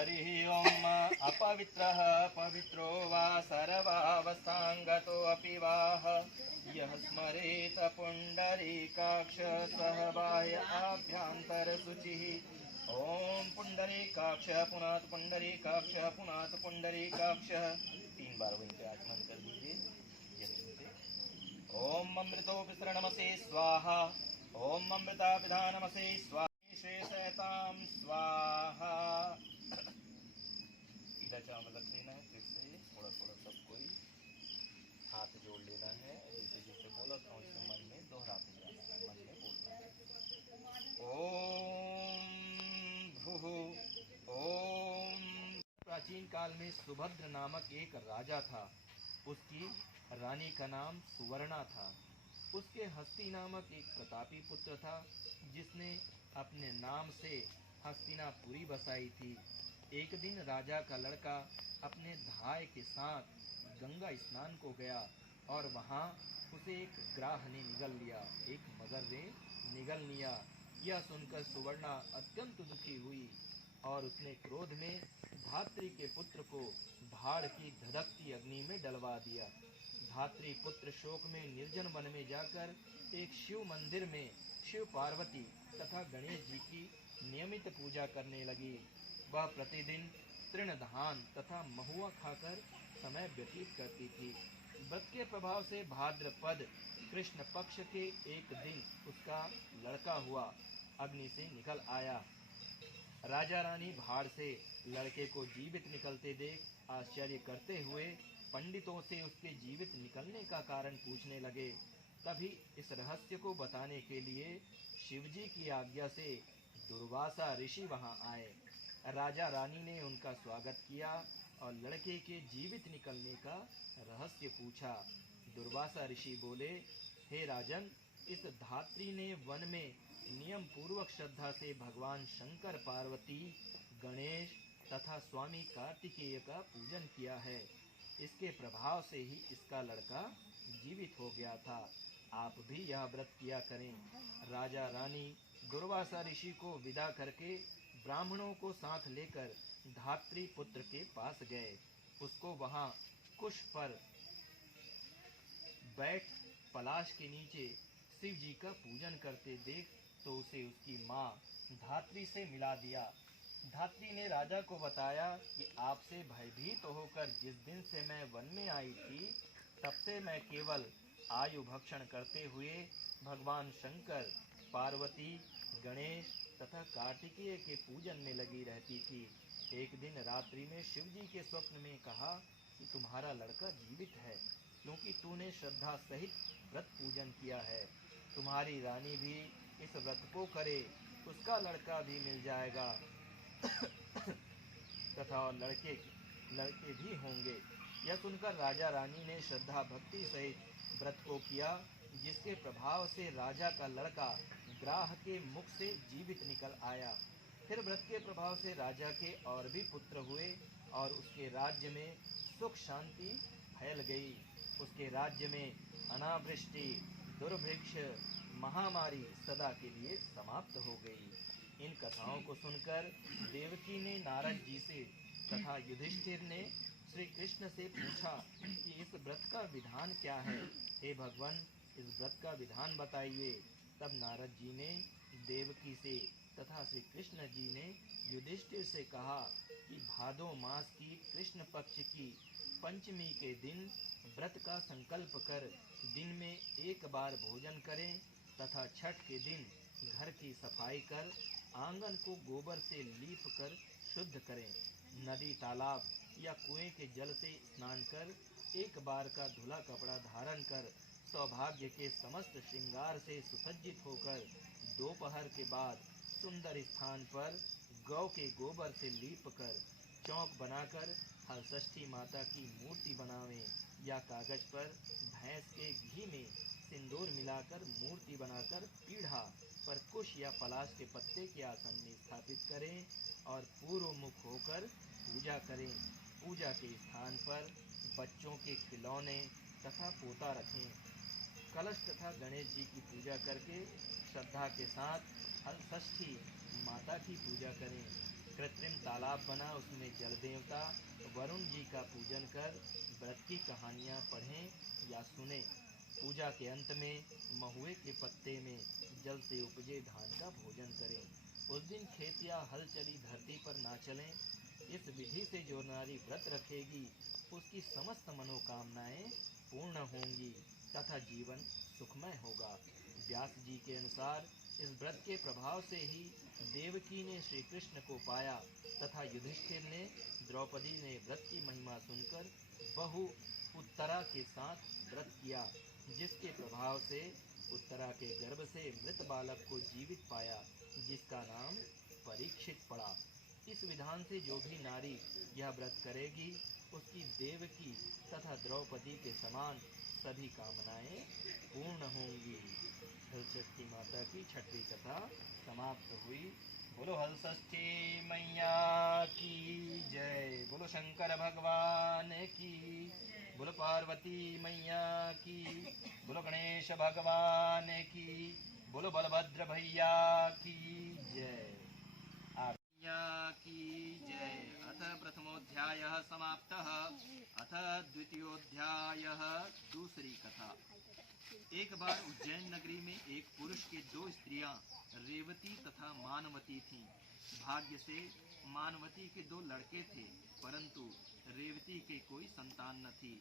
हरिः ओम् अपवित्रः पवित्रो वा सर्वावस्थाङ्गतोऽपि वाह यः स्मरेत पुण्डरीकाक्ष सह बाह्य आभ्यन्तरशुचिः। ॐ पुण्डरीकाक्ष पुनात् पुण्डरीकाक्ष पुनात् पुण्डरीकाक्ष 3 बार वहीं पे आचमन कर दीजिए जमीन पे। ओम अमृतोपसरणमसे स्वाहा। ओम अमृतापिधानमसे स्वाहा। शेषयतां स्वाहा। पीला चावल रख लेना है, फिर से थोड़ा थोड़ा सब कोई हाथ जोड़ लेना है। जैसे जैसे बोला था उससे मन में दोहराते जाना है, मन में बोलना है। ओम भूः ओम। प्राचीन काल में सुभद्र नामक एक राजा था। उसकी रानी का नाम सुवर्णा था। उसके हस्ती नामक एक प्रतापी पुत्र था जिसने अपने नाम से हस्तिनापुरी बसाई थी। एक दिन राजा का लड़का अपने भाई के साथ गंगा स्नान को गया और वहाँ उसे एक ग्राह ने निगल लिया, एक मगर ने निगल लिया। यह सुनकर सुवर्णा अत्यंत दुखी हुई और उसने क्रोध में धात्री के पुत्र को भाड़ की धधकती अग्नि में डलवा दिया। धात्री पुत्र शोक में निर्जन वन में जाकर एक शिव मंदिर में शिव पार्वती तथा गणेश जी की नियमित पूजा करने लगी। वह प्रतिदिन तृण धान तथा महुआ खाकर समय व्यतीत करती थी। व्रत के प्रभाव से भाद्रपद कृष्ण पक्ष के एक दिन उसका लड़का हुआ अग्नि से निकल आया। राजा रानी भाड़ से लड़के को जीवित निकलते देख आश्चर्य करते हुए पंडितों से उसके जीवित निकलने का कारण पूछने लगे। तभी इस रहस्य को बताने के लिए शिवजी की आज्ञा से दुर्वासा ऋषि वहां आए। राजा रानी ने उनका स्वागत किया और लड़के के जीवित निकलने का रहस्य पूछा। दुर्वासा ऋषि बोले, हे राजन, इस धात्री ने वन में नियम पूर्वक श्रद्धा से भगवान शंकर, पार्वती, गणेश तथा स्वामी कार्तिकेय का पूजन किया है। इसके प्रभाव से ही इसका लड़का जीवित हो गया था। आप भी यह व्रत किया करें। राजा रानी दुर्वासा ऋषि को विदा करके ब्राह्मणों को साथ लेकर धात्री पुत्र के पास गए। उसको वहां कुश पर बैठ पलाश के नीचे शिव जी का पूजन करते देख तो उसे उसकी माँ धात्री से मिला दिया। धात्री ने राजा को बताया कि आपसे भयभीत होकर जिस दिन से मैं वन में आई थी तब से मैं केवल आयु भक्षण करते हुए भगवान शंकर, पार्वती, गणेश तथा कार्तिकेय के पूजन में लगी रहती थी। एक दिन रात्रि में शिवजी के स्वप्न में कहा कि तुम्हारा लड़का जीवित है क्योंकि तूने श्रद्धा सहित व्रत पूजन किया है। तुम्हारी रानी भी इस व्रत को करे, उसका लड़का भी मिल जाएगा तथा लड़के भी होंगे। यह सुनकर राजा रानी ने श्रद्धा भक्ति सहित व्रत को किया, जिसके प्रभाव से राजा का लड़का ग्राह के मुख से जीवित निकल आया। फिर व्रत के प्रभाव से राजा के और भी पुत्र हुए और उसके राज्य में सुख शांति फैल गई। उसके राज्य में अनावृष्टि, दुर्भिक्ष, महामारी सदा के लिए समाप्त हो गई। इन कथाओं को सुनकर देवकी ने नारद जी से तथा युधिष्ठिर ने श्री कृष्ण से पूछा कि इस व्रत का विधान क्या है। हे भगवान, इस व्रत का विधान बताइए। तब नारद जी ने देवकी से तथा श्री कृष्ण जी ने युधिष्ठिर से कहा कि भादो मास की कृष्ण पक्ष की पंचमी के दिन व्रत का संकल्प कर दिन में एक बार भोजन करें तथा छठ के दिन घर की सफाई कर आंगन को गोबर से लीप कर शुद्ध करें। नदी, तालाब या कुएं के जल से स्नान कर एक बार का धुला कपड़ा धारण कर सौभाग्य के समस्त श्रृंगार से सुसज्जित होकर दोपहर के बाद सुंदर स्थान पर गौ के गोबर से लीप कर चौक बनाकर हलषष्ठी माता की मूर्ति बनावें या कागज पर भैंस के घी में सिंदूर मिलाकर मूर्ति बनाकर पीढ़ा पर कुश या पलाश के पत्ते के आसन में स्थापित करें और पूर्व मुख होकर पूजा करें। पूजा के स्थान पर बच्चों के खिलौने तथा पोता रखें। कलश तथा गणेश जी की पूजा करके श्रद्धा के साथ हलषष्ठी माता की पूजा करें। कृत्रिम तालाब बना, उसमें जल देवता वरुण जी का पूजन कर व्रत की कहानियाँ पढ़ें या सुने। पूजा के अंत में महुए के पत्ते में जल से उपजे धान का भोजन करें। उस दिन खेत या हल चली धरती पर ना चलें। इस विधि से जो नारी व्रत रखेगी उसकी समस्त मनोकामनाएं पूर्ण होंगी तथा जीवन सुखमय होगा। व्यास जी के अनुसार इस व्रत के प्रभाव से ही देवकी ने श्री कृष्ण को पाया तथा युधिष्ठिर ने द्रौपदी ने व्रत की महिमा सुनकर बहु उत्तरा के साथ व्रत किया, जिसके प्रभाव से उत्तरा के गर्भ से मृत बालक को जीवित पाया, जिसका नाम परीक्षित पड़ा। इस विधान से जो भी नारी यह व्रत करेगी उसकी देवकी तथा द्रौपदी के समान सभी कामनाएं पूर्ण होंगी। हलषष्ठी माता की छठवीं कथा समाप्त हुई। बोलो हलषष्ठी मैया की जय। बोलो शंकर भगवान की। बोलो पार्वती मैया की। बोलो गणेश भगवान की। बोलो बलभद्र भैया की जय। मैया की जय। अथ प्रथमोऽध्यायः समाप्तः। अथ द्वितीयोऽध्यायः दूसरी कथा। एक बार उज्जैन नगरी में एक पुरुष की दो स्त्रियां रेवती तथा मानवती थीं। भाग्य से मानवती के दो लड़के थे, परंतु रेवती के कोई संतान न थी।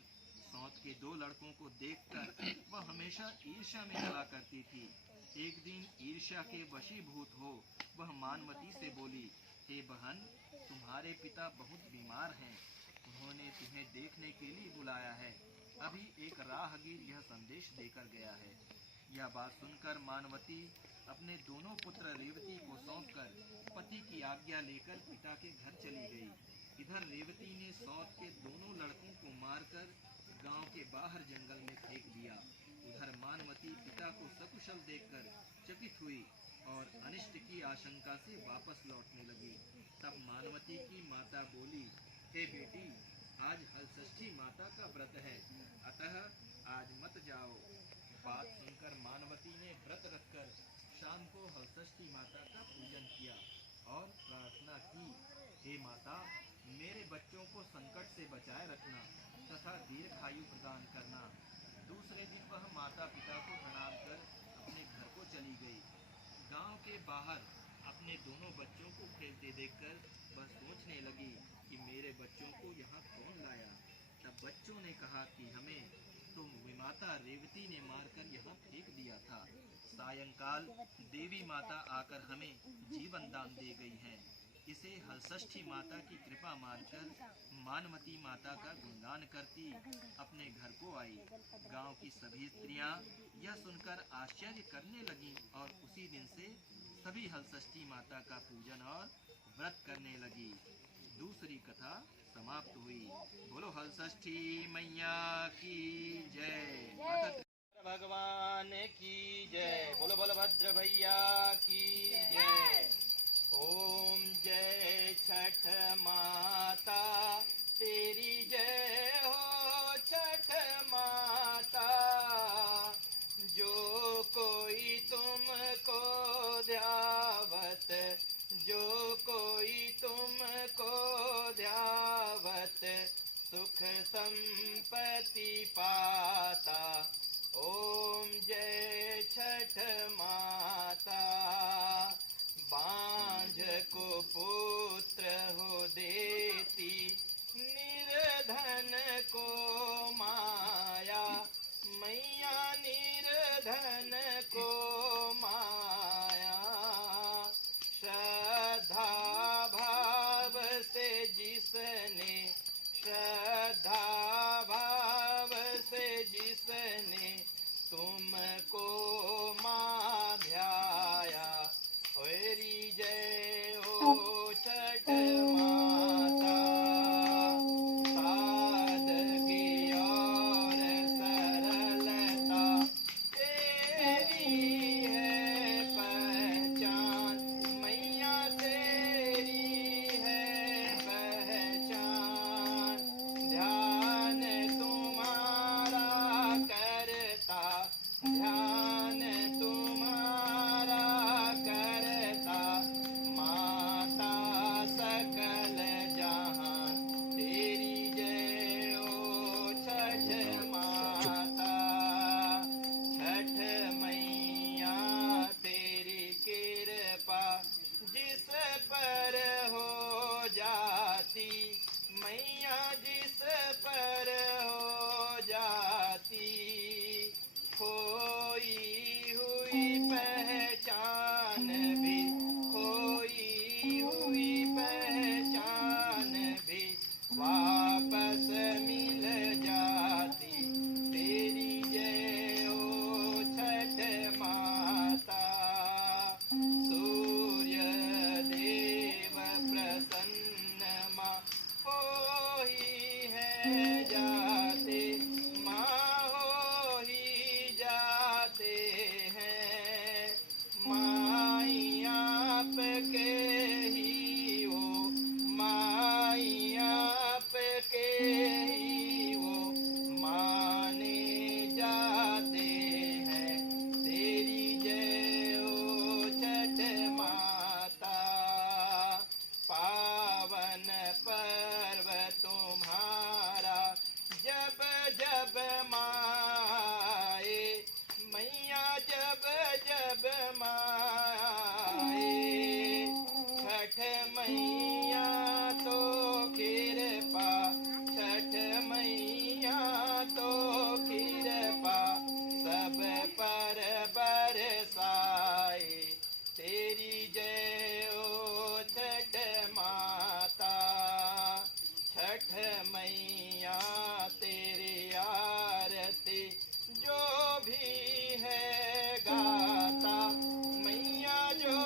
सौत के दो लड़कों को देखकर वह हमेशा ईर्ष्या में जला करती थी। एक दिन ईर्ष्या के वशीभूत हो वह मानवती से बोली, हे बहन, तुम्हारे पिता बहुत बीमार हैं, उन्होंने तुम्हें देखने के लिए बुलाया है। अभी एक राहगीर यह संदेश देकर गया है। यह बात सुनकर मानवती अपने दोनों पुत्र रेवती को सौंपकर पति की आज्ञा लेकर पिता के घर चली गई। इधर रेवती ने सौत के दोनों लड़कों को मारकर गांव के बाहर जंगल में फेंक दिया। उधर मानवती पिता को सकुशल देखकर चकित हुई और अनिष्ट की आशंका से वापस लौटने लगी। तब मानवती की माता बोली, हे बेटी, आज हलषष्ठी माता का व्रत है, अतः आज मत जाओ। बात सुनकर मानवती ने व्रत रखकर शाम को हलषष्ठी माता का पूजन किया और प्रार्थना की, हे माता, मेरे बच्चों को संकट से बचाए रखना तथा दीर्घायु प्रदान करना। दूसरे दिन वह माता पिता को प्रणाम कर अपने घर को चली गई। गांव के बाहर अपने दोनों बच्चों को खेलते देखकर वह सोचने लगी कि मेरे बच्चों को यहाँ कौन लाया। तब बच्चों ने कहा कि हमें तो विमाता रेवती ने मारकर यहाँ फेंक दिया था। सायंकाल देवी माता आकर हमें जीवन दान दे गई हैं। इसे हलषष्ठी माता की कृपा मानकर मानवती माता का गुणगान करती अपने घर को आई। गांव की सभी स्त्रियां यह सुनकर आश्चर्य करने लगीं और उसी दिन से सभी हलषष्ठी माता का पूजन और व्रत करने लगी। दूसरी कथा समाप्त हुई। बोलो हलषष्ठी मैया की जय। भगवान की जय। बोलो बलभद्र भैया की जय। ओम जय छठ माता तेरी जय हो छठ माता। जो कोई तुमको ध्यावत, जो कोई तुमको ध्यावत, सुख संपत्ति पाता। ओम जय छठ माता। बांझ को पुत्र हो देती, निर्धन को माया, मैया निर्धन को माया। श्रद्धा भाव से जिसने, श्रद्धा भाव से जिसने तुमको माँ ध्याया, होरी जय हो छठ माता। सादगी और सरलता तेरी जब जब माए, छठ मैया तो कृपा, छठ मैया तो कृपा सब पर बरसाए। तेरी जय ओ छठ माता, छठ मैया तेरी आरती जो भी है गाता, मैया जो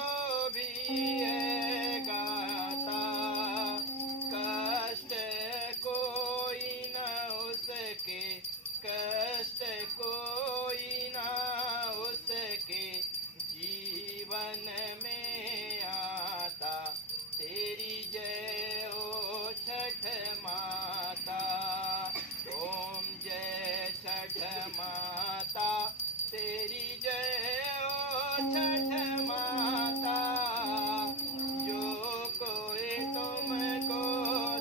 भी है गाता। कष्ट कोई न उसके, कष्ट कोई न उसके जीवन में आता। तेरी जय ओ छठ माता, ओम जय छठ माता। तेरी जय ओ छठ माता, जो कोई तुमको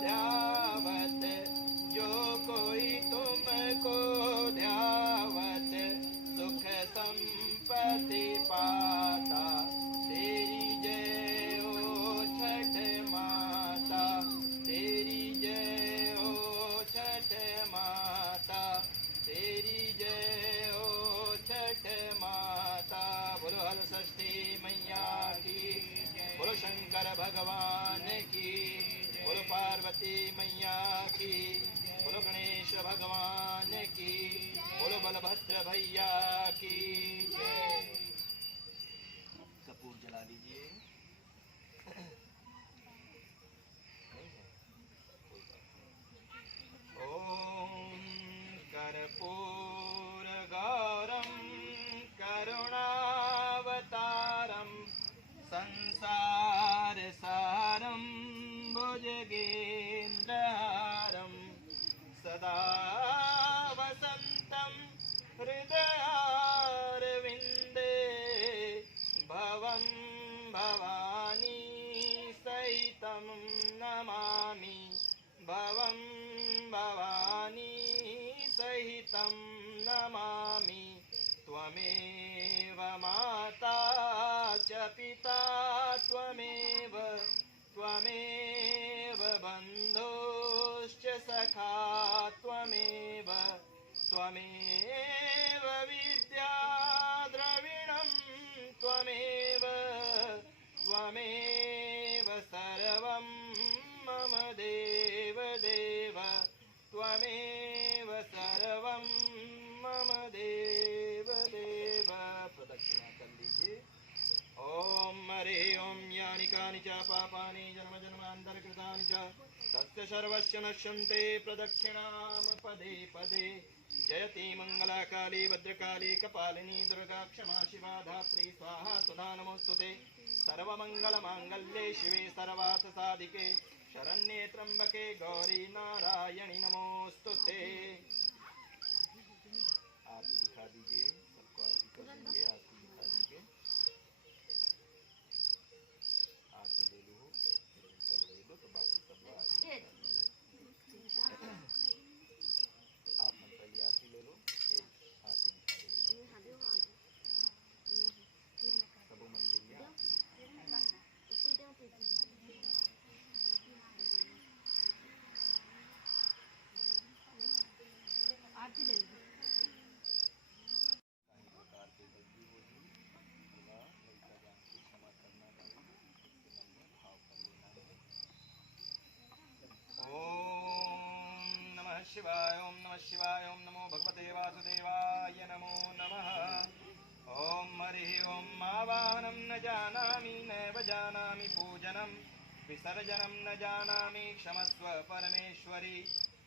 ध्यावत, जो कोई तुमको ध्यावत सुख संपत्ति पाता। तेरी जय ओ छठ माता, तेरी जय ओ छठ माता, तेरी जय ओ छठ माता। बोलो हल षष्ठी मैया की, बोलो शंकर भगवान की, बोलो पार्वती मैया की, बोलो गणेश भगवान की, बोलो बलभद्र भैया की जय। कपूर जला लीजिए। ओम कर्पूर गौरम करुणावतारम संसार सारम भुजगेन्द्रहारम सदा वसंतम हृदयारविंदे भवं भवानी सहितं नमामि, भवं भवानी सहितं नमामि। त्वमेव माता च पिता त्वमेव, त्वमेव बन्धुश्च सखा त्वमेव, त्वमेव विद्या द्रविणं त्वमेव, त्वमेव सर्वं मम देव देव, त्वमेव सर्वं मम देव देव। प्रदक्षिणा कर लीजिए। ओम हरे ओम यानि कानि च पापानि जन्म जन्मान्तरकृतानि च तस्य सर्वस्य नश्यन्ते प्रदक्षिणां पदे पदे। जयति मंगलाकाली भद्रकाली कपालिनी दुर्गा क्षमा शिवा धात्री स्वाहा सुधा नमोस्तुते। सर्वमंगलमांगल्ये शिवे सर्वार्थसाधिके शरण्ये त्र्यंबके गौरी नारायणि नमोस्तुते। आरती दिखा दीजिए, सबको आरती कर देंगे। आरती दिखा दीजिए, आरती ले लो, चलो ले लो तो बाकी सब लोग आरती दिखा दीजिए। आप मन पहले आरती ले लो, आरती दिखा दीजिए। सब मंदिर में आरती आरती ले लो। प्रकार के गलती होगी खुदा लड़का जान के क्षमा करना नहीं, उसके मन में भाव कर लेना है। ओम नमः शिवाय, ओम नमः शिवाय, ओम नमो भगवते वासुदेवाय नमो नमः। ओम हरि ओम आवाहनं न जानामि नैव जानामि पूजनं विसर्जनं न जानामि क्षमस्व परमेश्वरी।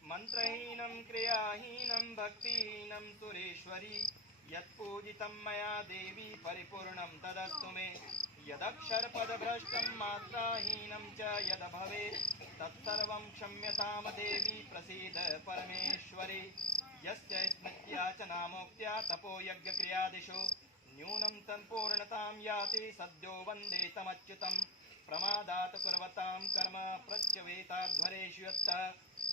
मंत्रहीनं क्रियाहीनं भक्तिहीनं सुरेश्वरी। यत्पूजितं मया देवी परिपूर्णं तदस्तु मे। यदक्षरपदभ्रष्टं मात्राहीनं च यद् भवेत् तत्सर्वं क्षम्यतां देवी प्रसीद परमेश्वरी। यस्य स्मृत्या च नामोक्त्या तपो यज्ञक्रियादिषु न्यूनं तन्पूर्णतां याति सद्यो वन्दे तमच्युतं। प्रमादात् कुर्वतां कर्म प्रत्यवेताध्वरेषु यत्तः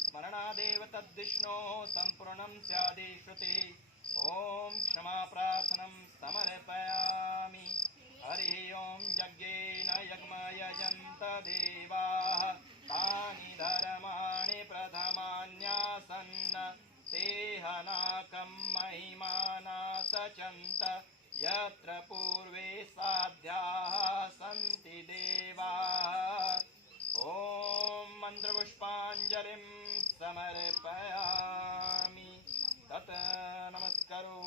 स्मरणादेव तद्विष्णोः सम्पूर्णं स्यादि श्रुतिः। ॐ क्षमा प्रार्थनं समर्पयामि। हरिः ॐ यज्ञेन यज्ञयजन्त देवाः तानि धर्माणि प्रथमान्यासन् ते हनाकं महिमाना सचन्त यत्र पूर्वे साध्याः सन्ति देवाः। ॐ मन्त्रपुष्पाञ्जलिं समर्पयामि। तत् नमस्करो